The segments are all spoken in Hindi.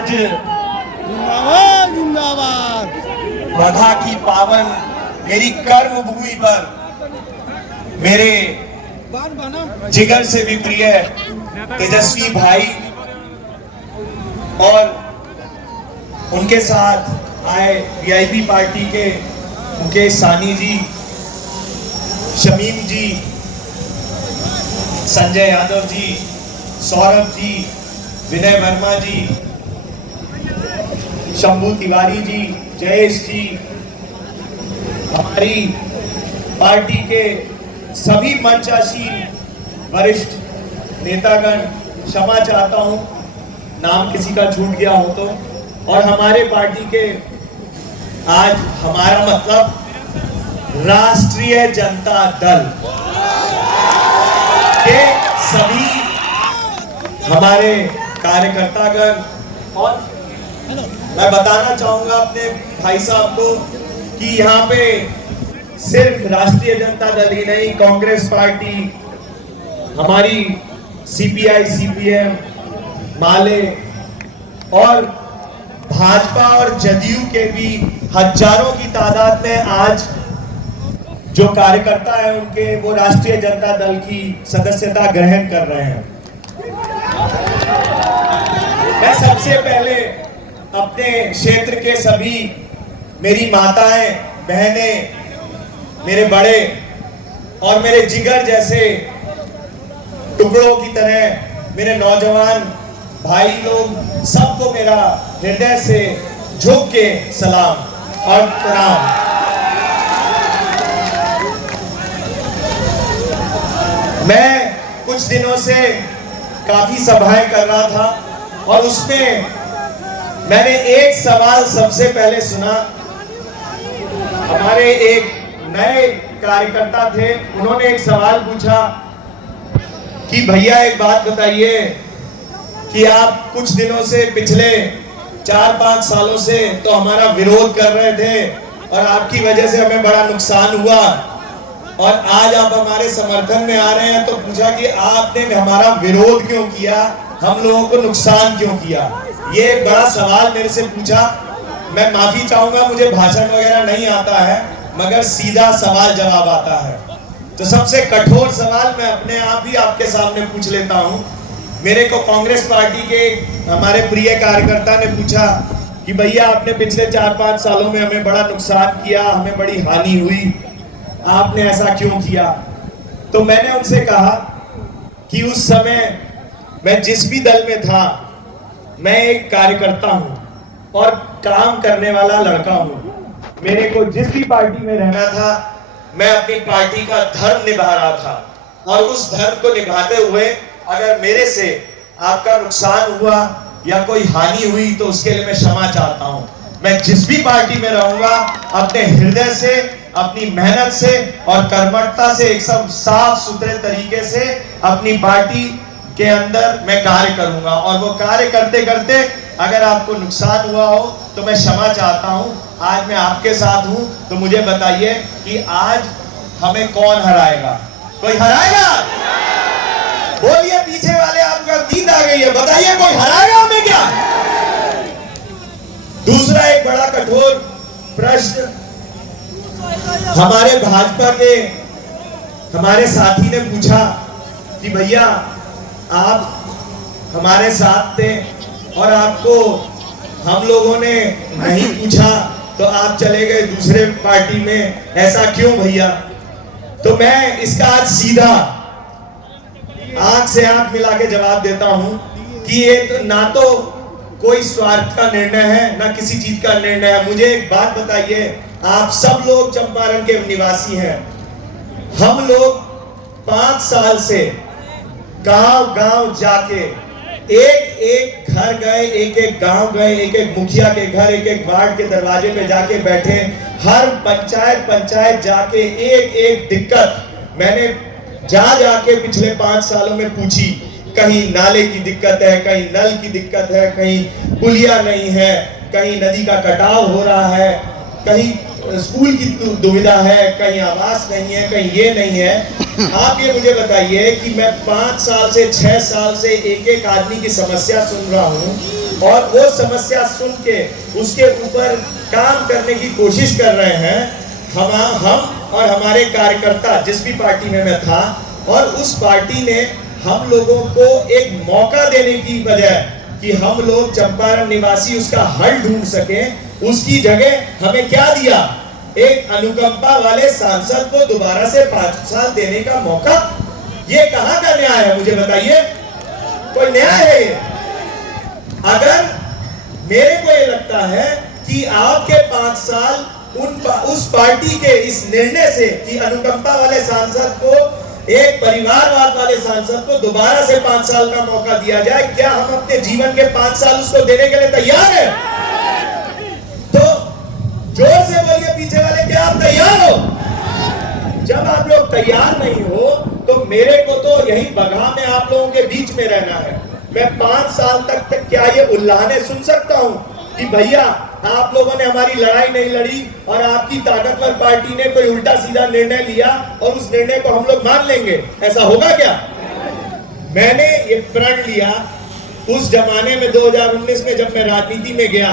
आज जिंदाबाद मघा की पावन मेरी कर्म भूमि पर मेरे जिगर से भी प्रिय तेजस्वी भाई और उनके साथ आए वीआईपी पार्टी के मुकेश साहनी जी, शमीम जी, संजय यादव जी, सौरभ जी, विनय वर्मा जी, शंभू तिवारी जी, जयेश जी, हमारी पार्टी के सभी मंचासीन वरिष्ठ नेतागण, क्षमा चाहता हूं नाम किसी का छूट गया हो तो, और हमारे पार्टी के आज हमारा मतलब राष्ट्रीय जनता दल के सभी हमारे कार्यकर्तागण, और मैं बताना चाहूंगा अपने भाई साहब को कि यहाँ पे सिर्फ राष्ट्रीय जनता दल ही नहीं, कांग्रेस पार्टी, हमारी सीपीआई, सीपीएम, माले और भाजपा और जदयू के भी हजारों की तादाद में आज जो कार्यकर्ता है उनके वो राष्ट्रीय जनता दल की सदस्यता ग्रहण कर रहे हैं। मैं सबसे पहले अपने क्षेत्र के सभी मेरी माताएं, बहनें, मेरे बड़े और मेरे जिगर जैसे टुकड़ों की तरह मेरे नौजवान भाई लोग, सबको मेरा हृदय से झुक के सलाम और प्रणाम। मैं कुछ दिनों से काफी सभाएं कर रहा था और उसमें मैंने एक सवाल सबसे पहले सुना। हमारे एक नए कार्यकर्ता थे, उन्होंने एक सवाल पूछा कि भैया एक बात बताइए कि आप कुछ दिनों से, पिछले 4-5 सालों से तो हमारा विरोध कर रहे थे और आपकी वजह से हमें बड़ा नुकसान हुआ और आज आप हमारे समर्थन में आ रहे हैं, तो पूछा कि आपने हमारा विरोध क्यों किया, हम लोगों को नुकसान क्यों किया। ये बड़ा सवाल मेरे से पूछा। मैं माफी चाहूंगा, मुझे भाषण वगैरह नहीं आता है, मगर सीधा सवाल जवाब आता है। तो सबसे कठोर सवाल मैं अपने आप ही आपके सामने पूछ लेता हूं। मेरे को कांग्रेस पार्टी के हमारे प्रिय कार्यकर्ता ने पूछा कि भैया आपने पिछले 4-5 सालों में हमें बड़ा नुकसान किया, हमें बड़ी हानि हुई, आपने ऐसा क्यों किया। तो मैंने उनसे कहा कि उस समय मैं जिस भी दल में था, मैं एक कार्यकर्ता हूं और काम करने वाला लड़का हूं। मेरे को जिस भी पार्टी में रहना था, मैं अपनी पार्टी का धर्म निभा रहा था और उस धर्म को निभाते हुए अगर मेरे से आपका नुकसान हुआ या कोई हानि हुई तो उसके लिए मैं क्षमा चाहता हूं। मैं जिस भी पार्टी में रहूंगा, अपने हृदय से, अपनी मेहनत से और कर्मठता से एक सब साफ सुथरे तरीके से अपनी पार्टी के अंदर मैं कार्य करूंगा, और वो कार्य करते करते अगर आपको नुकसान हुआ हो तो मैं क्षमा चाहता हूं। आज मैं आपके साथ हूं, तो मुझे बताइए कि आज हमें कौन हराएगा? कोई हराएगा? बोलिए, पीछे वाले आपका नींद आ गई है, बताइए कोई हराएगा हमें क्या? दूसरा एक बड़ा कठोर प्रश्न हमारे भाजपा के हमारे साथी ने पूछा कि भैया आप हमारे साथ थे और आपको हम लोगों ने नहीं पूछा तो आप चले गए दूसरे पार्टी में, ऐसा क्यों भैया? तो मैं इसका आज सीधा आंख से आंख मिला के जवाब देता हूं कि ये तो ना तो कोई स्वार्थ का निर्णय है, ना किसी चीज का निर्णय है। मुझे एक बात बताइए, आप सब लोग चंपारण के निवासी हैं, हम लोग 5 साल से गांव गांव जाके एक एक घर गए, एक एक गांव गए, एक एक मुखिया के घर, एक एक वार्ड के दरवाजे पे जाके बैठे, हर पंचायत जाके एक एक दिक्कत मैंने जाके पिछले 5 सालों में पूछी। कहीं नाले की दिक्कत है, कहीं नल की दिक्कत है, कहीं पुलिया नहीं है, कहीं नदी का कटाव हो रहा है, कहीं स्कूल की दुविधा है, कहीं आवास नहीं है, कहीं ये नहीं है। आप ये मुझे बताइए कि मैं 5 साल से 6 साल से एक एक आदमी की समस्या सुन रहा हूँ और वो समस्या सुन के उसके ऊपर काम करने की कोशिश कर रहे हैं। हम और हमारे कार्यकर्ता, जिस भी पार्टी में मैं था, और उस पार्टी ने हम लोगों को एक मौका देने की बजाय कि हम लोग चंपारण निवासी उसका हल ढूंढ सके, उसकी जगह हमें क्या दिया? एक अनुकंपा वाले सांसद को दोबारा से 5 साल देने का मौका। ये कहां का न्याय है, मुझे बताइए? कोई न्याय है ये? अगर मेरे को ये लगता है कि आपके 5 साल उस पार्टी के इस निर्णय से कि अनुकंपा वाले सांसद को, एक परिवारवाद वाले सांसद को दोबारा से 5 साल का मौका दिया जाए, क्या हम अपने जीवन के 5 साल उसको देने के लिए तैयार हैं? तो जोर से बोलिए पीछे वाले, क्या आप तैयार हो? जब आप लोग तैयार नहीं हो तो मेरे को तो यही बगहा में आप लोगों के बीच में रहना है। मैं 5 साल तक क्या ये उल्लाहने सुन सकता हूं कि भैया आप लोगों ने हमारी लड़ाई नहीं लड़ी और आपकी ताकतवर पार्टी ने कोई उल्टा सीधा निर्णय लिया और उस निर्णय को हम लोग मान लेंगे? ऐसा होगा क्या? मैंने ये प्रण लिया उस जमाने में 2019 में जब मैं राजनीति में गया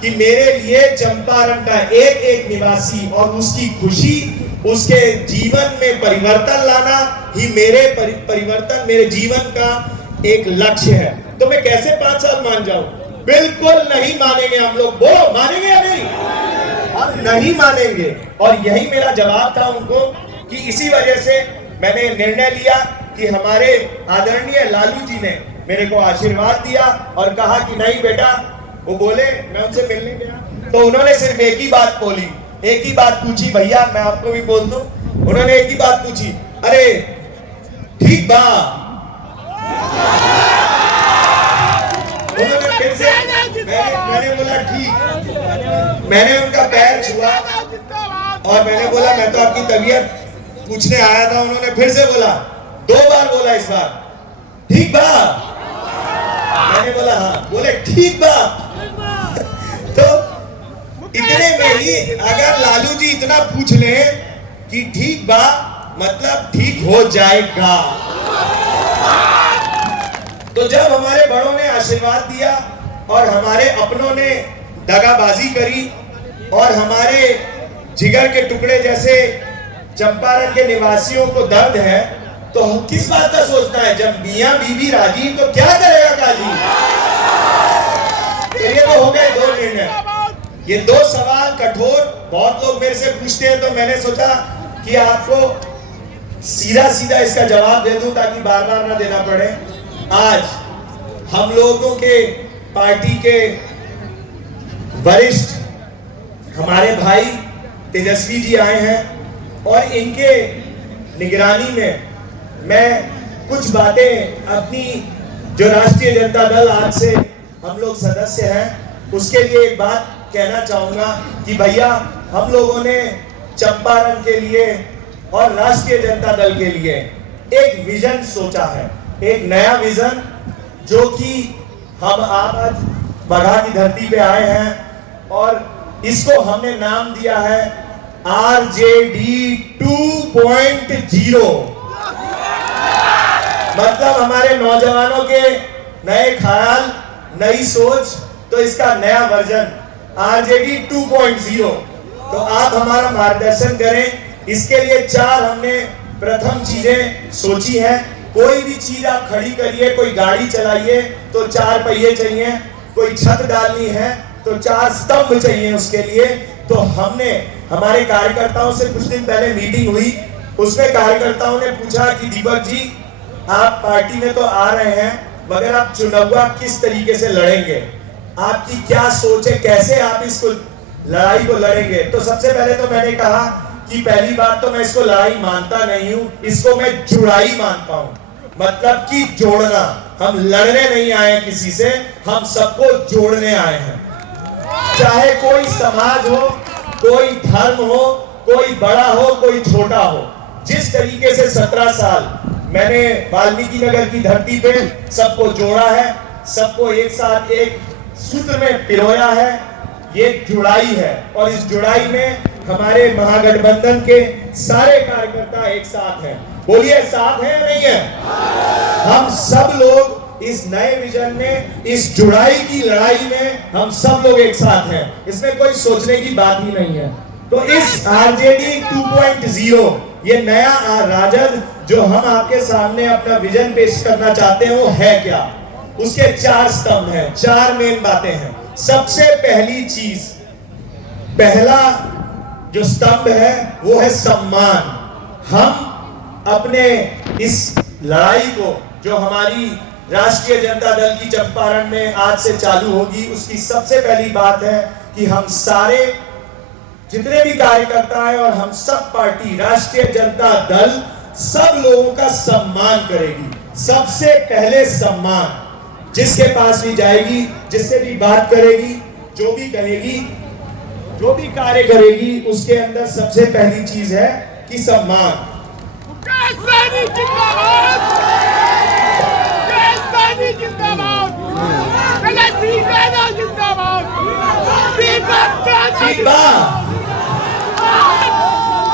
कि मेरे लिए चंपारण का एक एक निवासी और उसकी खुशी, उसके जीवन में परिवर्तन लाना ही मेरे जीवन का एक लक्ष्य है। तो मैं कैसे 5 साल मान जाऊं? बिल्कुल नहीं मानेंगे हम लोग। बोलो, मानेंगे या नहीं? हम नहीं मानेंगे। और यही मेरा जवाब था उनको कि इसी वजह से मैंने निर्णय लिया कि हमारे आदरणीय लालू जी ने मेरे को आशीर्वाद दिया और कहा कि नहीं बेटा, वो बोले, मैं उनसे मिलने गया तो उन्होंने सिर्फ एक ही बात बोली, एक ही बात पूछी। भैया मैं आपको भी बोल दूं, उन्होंने एक ही बात पूछी, अरे ठीक बा। उन्होंने फिर से मैंने बोला ठीक। मैंने उनका पैर छुआ और मैंने बोला मैं तो आपकी तबीयत पूछने आया था। उन्होंने फिर से बोला, 2 बार बोला इस बार, ठीक बा। मैंने बोला हाँ। बोले ठीक बा। तो इतने में ही अगर लालू जी इतना पूछ ले कि ठीक बा मतलब ठीक हो जाएगा, तो जब हमारे बड़ों ने आशीर्वाद दिया और हमारे अपनों ने दगाबाजी करी और हमारे जिगर के टुकड़े जैसे चंपारण के निवासियों को दर्द है, तो किस बात का सोचना है? जब मियां बीवी राजी तो क्या करेगा काजी? तो ये तो हो गए 2 निर्णय। ये 2 सवाल कठोर, बहुत लोग मेरे से पूछते हैं, तो मैंने सोचा कि आपको सीधा सीधा इसका जवाब दे दूं ताकि बार बार ना देना पड़े। आज हम लोगों के पार्टी के वरिष्ठ हमारे भाई तेजस्वी जी आए हैं और इनके निगरानी में मैं कुछ बातें अपनी, जो राष्ट्रीय जनता दल आज से हम लोग सदस्य हैं, उसके लिए एक बात कहना चाहूंगा कि भैया हम लोगों ने चंपारण के लिए और राष्ट्रीय जनता दल के लिए एक विजन सोचा है, एक नया विजन, जो कि हम आज बगहा की धरती पे आए हैं और इसको हमने नाम दिया है RJD 2.0। मतलब हमारे नौजवानों के नए ख्याल, नई सोच, तो इसका नया वर्जन RJD 2.0। तो आप हमारा मार्गदर्शन करें। इसके लिए 4 हमने प्रथम चीजें सोची हैं। कोई भी चीज आप खड़ी करिए, कोई गाड़ी चलाइए तो 4 पहिए चाहिए, कोई छत डालनी है तो 4 स्तंभ चाहिए उसके लिए। तो हमने हमारे कार्यकर्ताओं से कुछ दिन पहले मीटिंग हुई, उसमें कार्यकर्ताओं ने पूछा कि दीपक जी आप पार्टी में तो आ रहे हैं, मगर आप चुनाव किस तरीके से लड़ेंगे, आपकी क्या सोच है, कैसे आप इसको लड़ाई को लड़ेंगे? तो सबसे पहले तो मैंने कहा कि पहली बात तो मैं इसको लड़ाई मानता नहीं हूं, इसको मैं जुड़ाई मानता हूं। मतलब कि जोड़ना, हम लड़ने नहीं आए किसी से, हम सबको जोड़ने आए हैं। चाहे कोई समाज हो, कोई धर्म हो, कोई बड़ा हो, कोई छोटा हो। जिस तरीके से 17 साल मैंने वाल्मीकि नगर की धरती पे सबको जोड़ा है, सबको एक साथ एक सूत्र में पिरोया है, ये जुड़ाई है। और इस जुड़ाई में हमारे महागठबंधन के सारे कार्यकर्ता एक साथ हैं। बोलिए साथ हैं या नहीं है? हम सब लोग इस नए विजन में, इस जुड़ाई की लड़ाई में हम सब लोग एक साथ हैं, इसमें कोई सोचने की बात ही नहीं है। तो इस आरजेडी 2.0 ये नया राजद जो हम आपके सामने अपना विजन पेश करना चाहते हैं वो है क्या? उसके 4 स्तंभ हैं, 4 मेन बातें हैं। सबसे पहली चीज, पहला जो स्तंभ है वो है सम्मान। हम अपने इस लड़ाई को जो हमारी राष्ट्रीय जनता दल की चंपारण में आज से चालू होगी, उसकी सबसे पहली बात है कि हम सारे जितने भी कार्यकर्ता हैं और हम सब पार्टी राष्ट्रीय जनता दल सब लोगों का सम्मान करेगी। सबसे पहले सम्मान, जिसके पास भी जाएगी, जिससे भी बात करेगी, जो भी कहेगी, जो भी कार्य करेगी, उसके अंदर सबसे पहली चीज है कि सम्मान।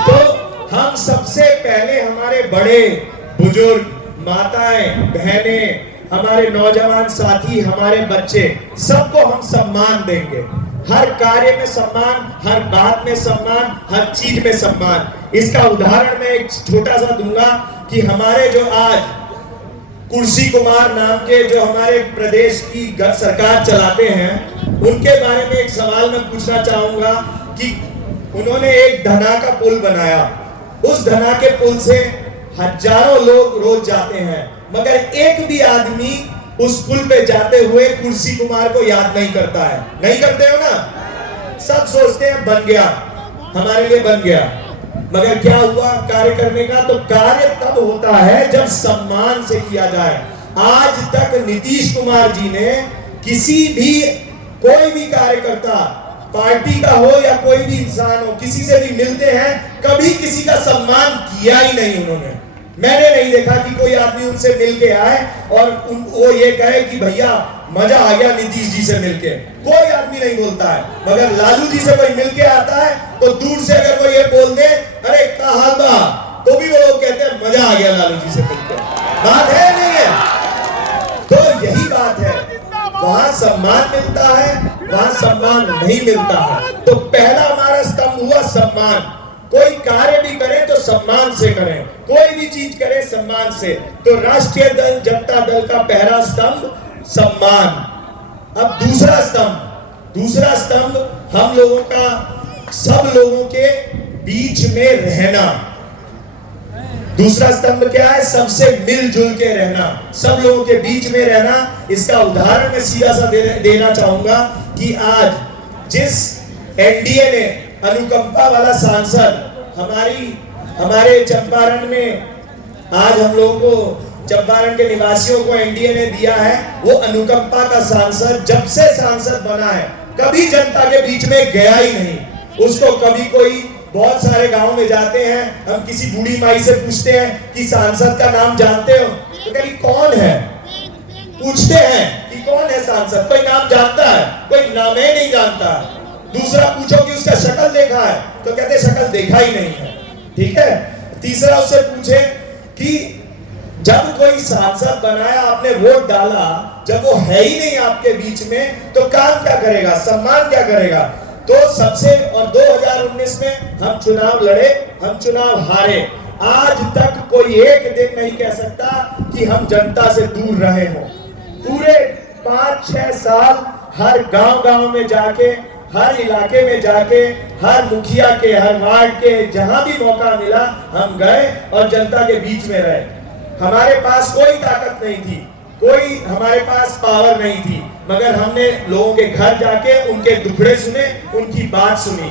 तो हम सबसे पहले हमारे बड़े बुजुर्ग, माताएं, बहनें, हमारे नौजवान साथी, हमारे बच्चे, सबको हम सम्मान देंगे। हर कार्य में सम्मान, हर बात में सम्मान, हर चीज में सम्मान। इसका उदाहरण मैं एक छोटा सा दूंगा कि हमारे जो आज कुर्सी कुमार नाम के जो हमारे प्रदेश की सरकार चलाते हैं, उनके बारे में एक सवाल मैं पूछना चाहूंगा कि उन्होंने एक धना का पुल बनाया। उस धना के पुल से हजारों लोग रोज जाते हैं, मगर एक भी आदमी उस पुल पे जाते हुए कुर्सी कुमार को याद नहीं करता है। नहीं करते हो ना? सब सोचते हैं बन गया, हमारे लिए बन गया, मगर क्या हुआ कार्य करने का? तो कार्य तब होता है जब सम्मान से किया जाए। आज तक नीतीश कुमार जी ने किसी भी, कोई भी कार्यकर्ता, पार्टी का हो या कोई भी इंसान हो, किसी से भी मिलते हैं, कभी किसी का सम्मान किया ही नहीं उन्होंने। मैंने नहीं देखा कि कोई आदमी उनसे मिल के आए और वो ये कहे कि भैया मजा आ गया नीतीश जी से मिलके। कोई आदमी नहीं बोलता है, मगर लालू जी से कोई मिलके आता है तो दूर से अगर वो ये बोल दे अरे का हाल बा, तो भी वो लोग कहते हैं मजा आ गया लालू जी से मिलके। बात है नहीं है? तो यही बात है, वहां सम्मान मिलता है, वहां सम्मान नहीं मिलता है। तो पहला हमारा स्तंभ हुआ सम्मान। कोई कार्य भी करें तो सम्मान से करें, कोई भी चीज करें सम्मान से। तो राष्ट्रीय जनता दल का पहला स्तंभ सम्मान। अब दूसरा स्तंभ हम लोगों का सब लोगों के बीच में रहना। दूसरा स्तंभ क्या है? सबसे मिलजुल के रहना, सब लोगों के बीच में रहना। इसका उदाहरण मैं सीधा सा देना चाहूंगा कि आज जिस एनडीए ने अनुकंपा वाला सांसद हमारे चंपारण में, आज हम लोगों को चंपारण के निवासियों को एनडीए ने दिया है, वो अनुकंपा का सांसद जब से सांसद बना है कभी जनता के बीच में गया ही नहीं। उसको कभी कोई, बहुत सारे गांव में जाते हैं, हम किसी बूढ़ी माई से पूछते हैं कि सांसद का नाम जानते हो, तो कभी कौन है पूछते हैं कि कौन है सांसद, कोई नाम जानता है? कोई नाम ही नहीं जानता। दूसरा पूछो कि उसका शक्ल देखा है, तो कहते शक्ल देखा ही नहीं है। ठीक है। तीसरा उससे पूछे कि जब कोई सांसद बनाया, आपने वोट डाला, जब वो है ही नहीं आपके बीच में, तो काम क्या करेगा, सम्मान क्या करेगा? तो सबसे, और 2019 में हम चुनाव लड़े, हम चुनाव हारे। आज तक कोई एक दिन नहीं कह सकता कि हम जनता से दूर रहे हों। पूरे 5-6 साल हर गांव में जाके, हर इलाके में जाके, हर मुखिया के, हर वार्ड के, जहां भी मौका मिला हम गए और जनता के बीच में रहे। हमारे पास कोई ताकत नहीं थी, कोई हमारे पास पावर नहीं थी, मगर हमने लोगों के घर जाके उनके दुखड़े सुने, उनकी बात सुनी।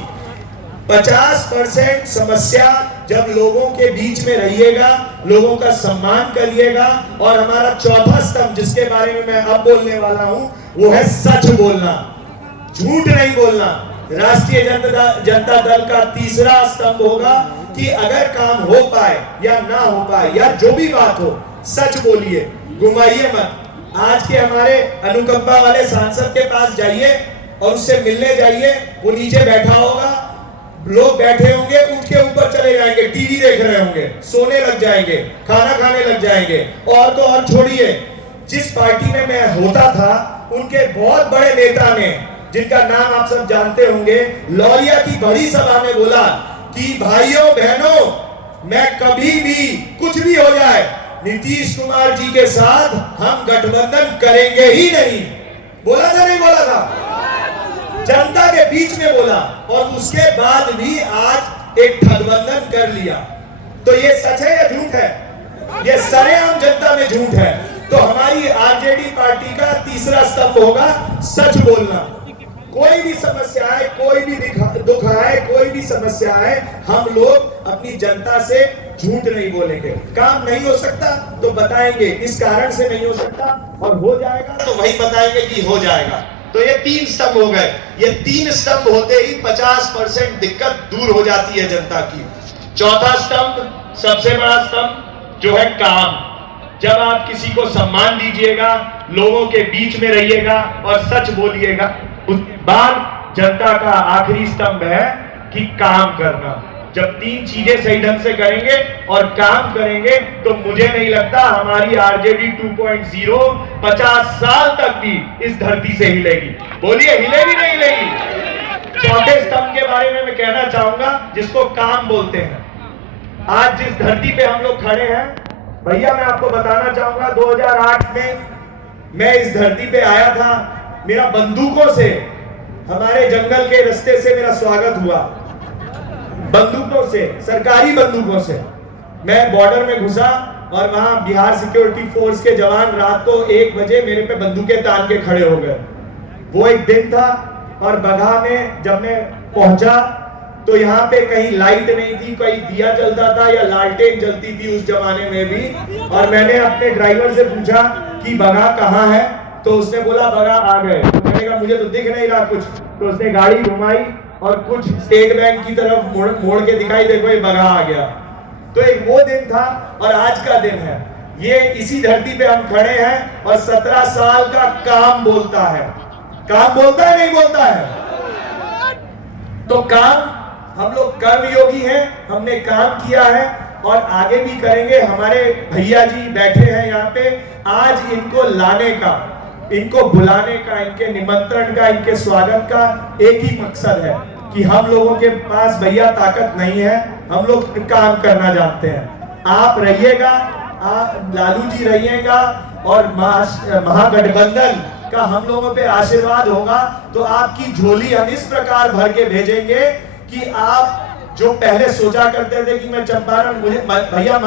50% समस्या जब लोगों के बीच में रहिएगा, लोगों का सम्मान करिएगा। और हमारा चौथा स्तंभ जिसके बारे में मैं अब बोलने वाला हूं, वो है सच बोलना, झूठ नहीं बोलना। राष्ट्रीय जनता दल का तीसरा स्तंभ होगा कि अगर काम हो पाए या ना हो पाए या जो भी बात हो, सच बोलिए, घुमाइए मत। आज के हमारे अनुकंपा वाले सांसद के पास जाइए और उससे मिलने जाइए, वो नीचे बैठा होगा, लोग बैठे होंगे, उठ के ऊपर चले जाएंगे, टीवी देख रहे होंगे, सोने लग जाएंगे, खाना खाने लग जाएंगे। और तो और छोड़िए, जिस पार्टी में मैं होता था उनके बहुत बड़े नेता ने, जिनका नाम आप सब जानते होंगे, लौरिया की बड़ी सभा में बोला कि भाइयों बहनों, मैं कभी भी कुछ भी हो जाए नीतीश कुमार जी के साथ हम गठबंधन करेंगे ही नहीं। बोला था नहीं बोला था? जनता के बीच में बोला, और उसके बाद भी आज एक गठबंधन कर लिया। तो ये सच है या झूठ है? ये सरेआम जनता में झूठ है। तो हमारी आरजेडी पार्टी का तीसरा स्तंभ होगा सच बोलना। कोई भी समस्या है, कोई भी दुख आए, कोई भी समस्या आए, हम लोग अपनी जनता से झूठ नहीं बोलेंगे। काम नहीं हो सकता तो बताएंगे इस कारण से नहीं हो सकता, और हो जाएगा तो वही बताएंगे कि हो जाएगा। तो ये 3 स्तंभ हो गए। ये 3 स्तंभ होते ही 50% दिक्कत दूर हो जाती है जनता की। चौथा स्तंभ, सबसे बड़ा स्तंभ जो है काम। जब आप किसी को सम्मान दीजिएगा, लोगों के बीच में रहिएगा और सच बोलिएगा, उसके बाद जनता का आखिरी स्तंभ है कि काम करना। जब 3 चीजें सही ढंग से करेंगे और काम करेंगे तो मुझे नहीं लगता हमारी आरजेडी 2.0 50 साल तक भी इस धरती से हिलेगी। बोलिए, हिलेगी नहीं हिलेगी? चौथे स्तंभ के बारे में मैं कहना चाहूंगा, जिसको काम बोलते हैं। आज जिस धरती पे हम लोग खड़े हैं, भैया मैं आपको बताना चाहूंगा, 2008 में मैं इस धरती पे आया था। मेरा बंदूकों से, हमारे जंगल के रास्ते से मेरा स्वागत हुआ, बंदूकों से, सरकारी बंदूकों से। मैं बॉर्डर में घुसा और वहां बिहार सिक्योरिटी फोर्स के जवान रात को 1 बजे मेरे पे बंदूकें तान के खड़े हो गए। वो एक दिन था। और बगहा में जब मैं पहुंचा तो यहाँ पे कहीं लाइट नहीं थी, कहीं दिया जलता था या लालटेन जलती थी उस जमाने में भी। और मैंने अपने ड्राइवर से पूछा कि बगहा कहाँ है, तो उसने बोला बगहा आ गए। तो मैंने कहा मुझे तो दिख नहीं रहा कुछ। तो उसने गाड़ी घुमाई और कुछ स्टेट बैंक की तरफ मोड़ के दिखाई, देखो ये बगहा आ गया। तो एक वो दिन था और आज का दिन है। ये इसी धरती पे हम खड़े हैं और 17 साल का काम बोलता है। काम बोलता है नहीं बोलता है? तो काम, हम लोग कर्मयोगी हैं, हमने काम किया है और आगे भी करेंगे। हमारे भैया जी बैठे हैं यहाँ पे, आज इनको लाने का, इनको बुलाने का, इनके निमंत्रण का, इनके स्वागत का एक ही मकसद है कि हम लोगों के पास भैया ताकत नहीं है, हम लोग काम करना जानते हैं। आप रहिएगा, आप लालू जी रहिएगा और महागठबंधन का हम लोगों पे आशीर्वाद होगा तो आपकी झोली हम इस प्रकार भर के भेजेंगे कि आप जो पहले सोचा करते थे कि मैं चंपारण, मुझे भैया